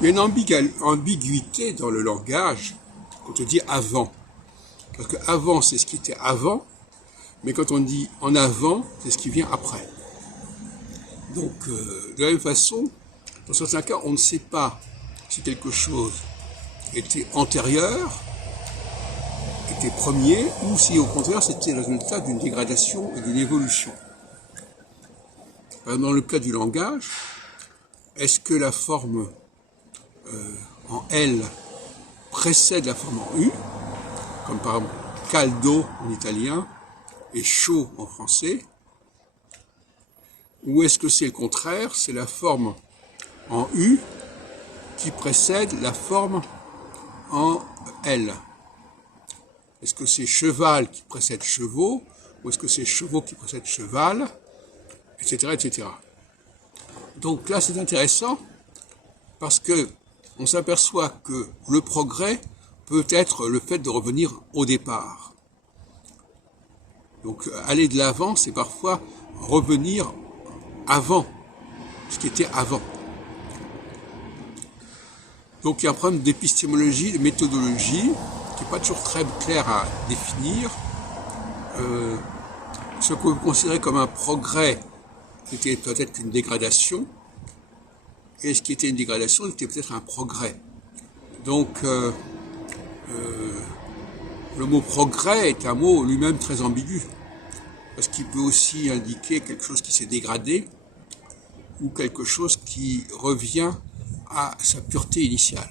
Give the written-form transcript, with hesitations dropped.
Il y a une ambiguïté dans le langage quand on dit avant. Parce que avant, c'est ce qui était avant, mais quand on dit en avant, c'est ce qui vient après. Donc, de la même façon, dans certains cas, on ne sait pas si quelque chose était antérieur, était premier, ou si au contraire c'était le résultat d'une dégradation et d'une évolution. Dans le cas du langage, est-ce que la forme en L précède la forme en U, comme par exemple caldo en italien et chaud en français, ou est-ce que c'est le contraire, c'est la forme en U qui précède la forme en L? Est-ce que c'est cheval qui précède chevaux, ou est-ce que c'est chevaux qui précède cheval, etc., etc. Donc là, c'est intéressant parce que on s'aperçoit que le progrès peut être le fait de revenir au départ. Donc aller de l'avant, c'est parfois revenir avant, ce qui était avant. Donc il y a un problème d'épistémologie, de méthodologie, qui n'est pas toujours très clair à définir. Ce que vous considérez comme un progrès était peut-être qu'une dégradation, et ce qui était une dégradation était peut-être un progrès. Donc le mot progrès est un mot lui-même très ambigu, parce qu'il peut aussi indiquer quelque chose qui s'est dégradé, ou quelque chose qui revient à sa pureté initiale.